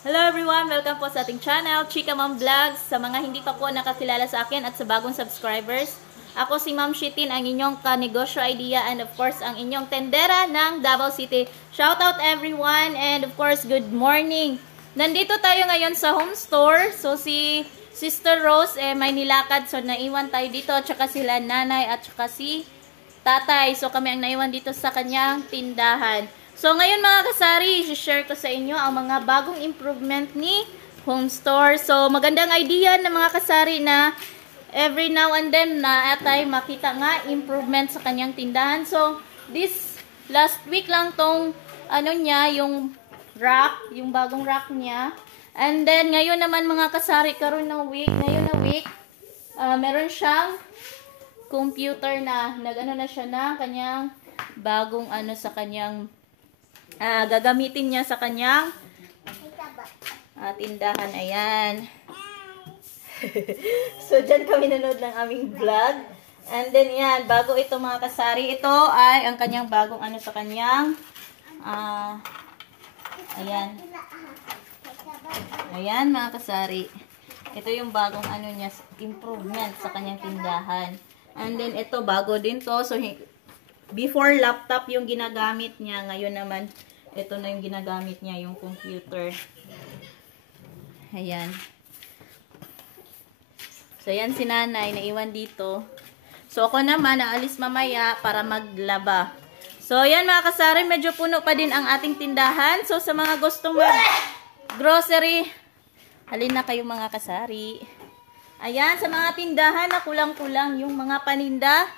Hello everyone! Welcome po sa ating channel, Chika Mom Vlogs. Sa mga hindi pa po nakakilala sa akin at sa bagong subscribers, ako si Ma'am Shitin, ang inyong ka-negosyo idea and of course, ang inyong tendera ng Davao City. Shout out everyone and of course, good morning! Nandito tayo ngayon sa home store. So si Sister Rose may nilakad, so naiwan tayo dito at saka sila nanay at saka si tatay. So kami ang naiwan dito sa kanyang tindahan. So ngayon mga kasari, i-share ko sa inyo ang mga bagong improvement ni home store. So magandang idea ng mga kasari na every now and then na atay makita nga improvement sa kanyang tindahan. So this last week lang tong ano niya, yung rack, yung bagong rack niya. And then ngayon naman mga kasari, ngayon na week, meron siyang computer na nag-ano na siya na kanyang bagong ano sa kanyang gagamitin niya sa kanyang tindahan. Ayan. So, dyan kami nanood ng aming vlog. And then, yan. Bago ito mga kasari, ito ay ang kanyang bagong ano sa kanyang ayan. Ayan mga kasari. Ito yung bagong ano niya, improvement sa kanyang tindahan. And then, ito bago din to. So, before laptop yung ginagamit niya, ngayon naman ito na yung ginagamit niya, yung computer. Ayan. So, yan si nanay, naiwan dito. So, ako naman, naalis mamaya para maglaba. So, yan mga kasari, medyo puno pa din ang ating tindahan. So, sa mga gustong mag-grocery, halin na kayo mga kasari. Ayan, sa mga tindahan na kulang-kulang yung mga paninda,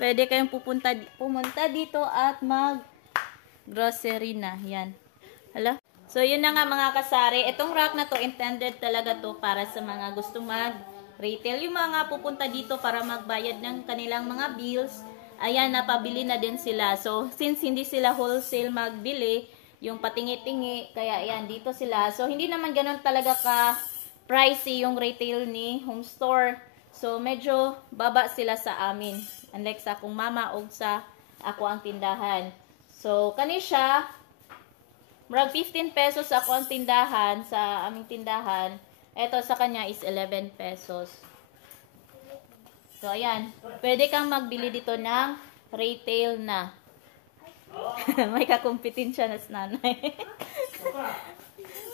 pwede kayong pumunta dito at mag-grocery na. Yan. Hala? So, yun na nga mga kasari. Itong rack na to, intended talaga to para sa mga gustong mag-retail. Yung mga pupunta dito para magbayad ng kanilang mga bills, ayan, napabili na din sila. So, since hindi sila wholesale magbili, yung patingi-tingi, kaya ayan, dito sila. So, hindi naman ganun talaga ka-pricey yung retail ni home store. So, medyo baba sila sa amin. Unlike sa akong mama o sa ako ang tindahan. So, kani siya, marag 15 pesos ako ang tindahan, sa aming tindahan. Ito sa kanya is 11 pesos. So, ayan. Pwede kang magbili dito ng retail na. May kakumpetensya na sa nanay.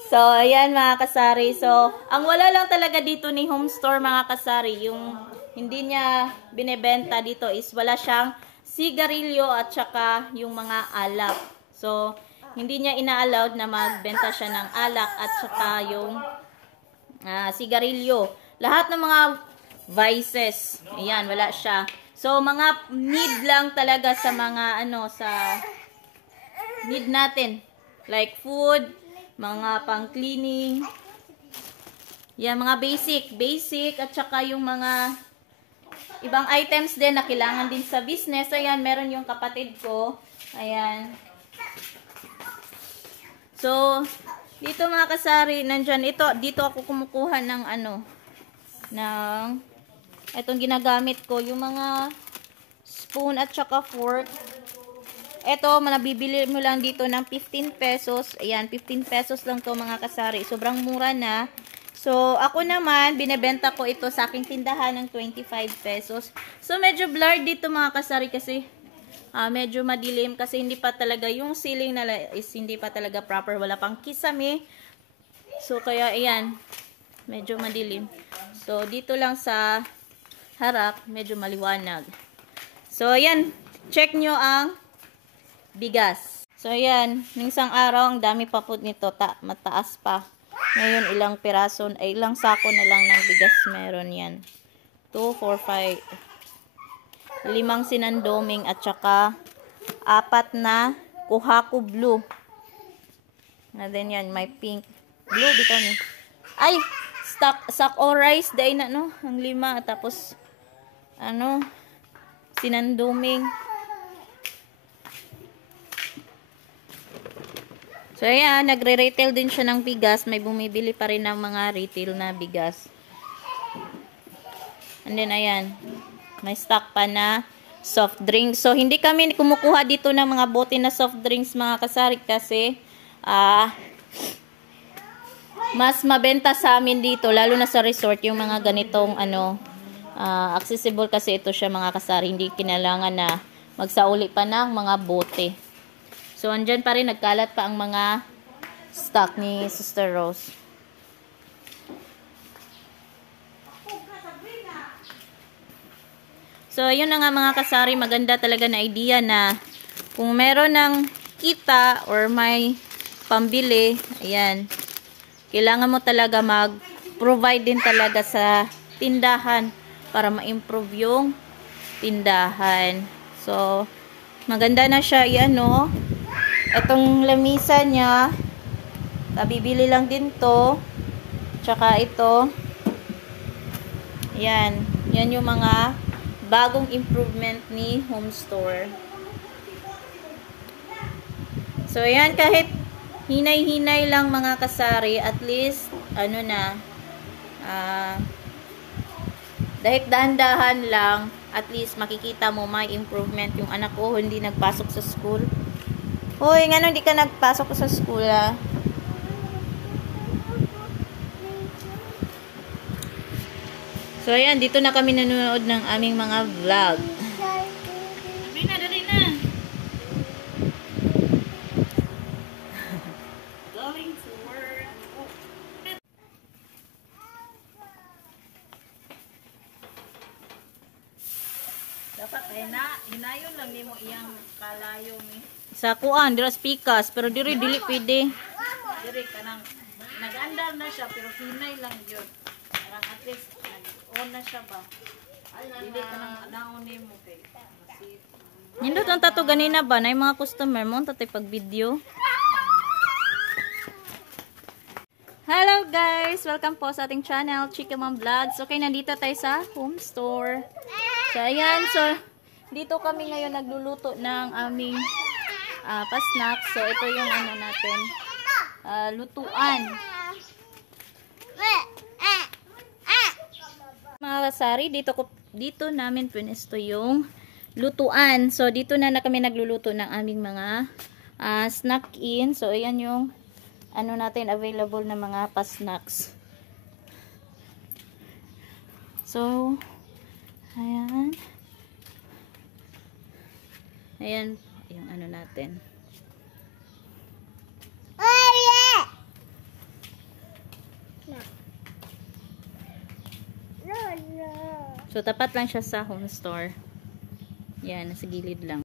So, ayan mga kasari. So, ang wala lang talaga dito ni home store mga kasari, yung hindi niya binebenta dito is wala siyang sigarilyo at saka yung mga alak. So, hindi niya ina-allowed na magbenta siya ng alak at saka yung sigarilyo. Lahat ng mga vices, ayan, wala siya. So, mga need lang talaga sa mga sa need natin. Like food, mga pang-cleaning. Yan, mga basic at saka yung mga ibang items din na kailangan din sa business. Ayan, meron yung kapatid ko. Ayan. So, dito mga kasari, nandyan, dito ako kumukuha ng itong ginagamit ko, yung mga spoon at saka fork. Ito, manabibili mo lang dito ng 15 pesos. Ayan, 15 pesos lang to mga kasari. Sobrang mura na. So, ako naman, binebenta ko ito sa aking tindahan ng 25 pesos. So, medyo blurred dito mga kasari kasi medyo madilim kasi hindi pa talaga yung ceiling na is hindi pa talaga proper. Wala pang kisame. So, kaya ayan, medyo madilim. So, dito lang sa harap, medyo maliwanag. So, ayan, check nyo ang bigas. So, ayan, isang araw, ang dami pa po nito, mataas pa. Ngayon, ilang piraso, ilang sako na lang ng bigas meron yan. 2, 4, 5. 5 sinandoming at saka 4 na kuhaku blue. Na din yan, may pink. Blue, dito ni. Ay, stock or rice, dahil na, no? Ang 5, tapos, sinandoming. So, ayan, nagre-retail din siya ng bigas. May bumibili pa rin ng mga retail na bigas. And then, ayan, may stock pa na soft drinks. So, hindi kami kumukuha dito ng mga bote na soft drinks mga kasari kasi mas mabenta sa amin dito, lalo na sa resort, yung mga ganitong accessible kasi ito siya mga kasari. Hindi kinailangan na magsauli pa ng mga bote. So, andyan pa rin, nagkalat pa ang mga stock ni Sister Rose. So, yun na nga mga kasari, maganda talaga na idea na kung meron ng kita or may pambili, ayan, kailangan mo talaga mag-provide din talaga sa tindahan para ma-improve yung tindahan. So, maganda na siya, itong lamisa niya, bibili lang din to, tsaka ito, yan yung mga bagong improvement ni Home Store. So, yan, kahit hinay-hinay lang mga kasari, at least, dahil dahan-dahan lang, at least makikita mo may improvement. Yung anak ko, hindi nagpasok sa school. Hoy, nga hindi ka nagpasok sa school, ah? So, ayan, dito na kami nanonood ng aming mga vlog. Dali na. Going to work. Dapat hinayon lang nimo iyang kalayo mi. Sa kuan dira pikas pero dili pwede. Diri kanang nag-andar na siya pero hinay lang gyud. Para at least nag-on na siya ba. Dili kanang naon nimo kay. Nindot ang tato ganina ba nay mga customer mo tatay pag video. Hello guys! Welcome po sa ating channel, Chika Mom Vlogs. Okay, nandito tayo sa Home Store. So, ayan. So, dito kami ngayon nagluluto ng aming pa-snacks. So, ito yung natin. Lutuan. Mga kasari, dito namin pinesto yung lutuan. So, dito na kami nagluluto ng aming mga snack in. So, ayan yung natin available na mga pa-snacks. So, ayan. Ayan yung natin. So, tapat lang siya sa Home Store. Yan, nasa gilid lang.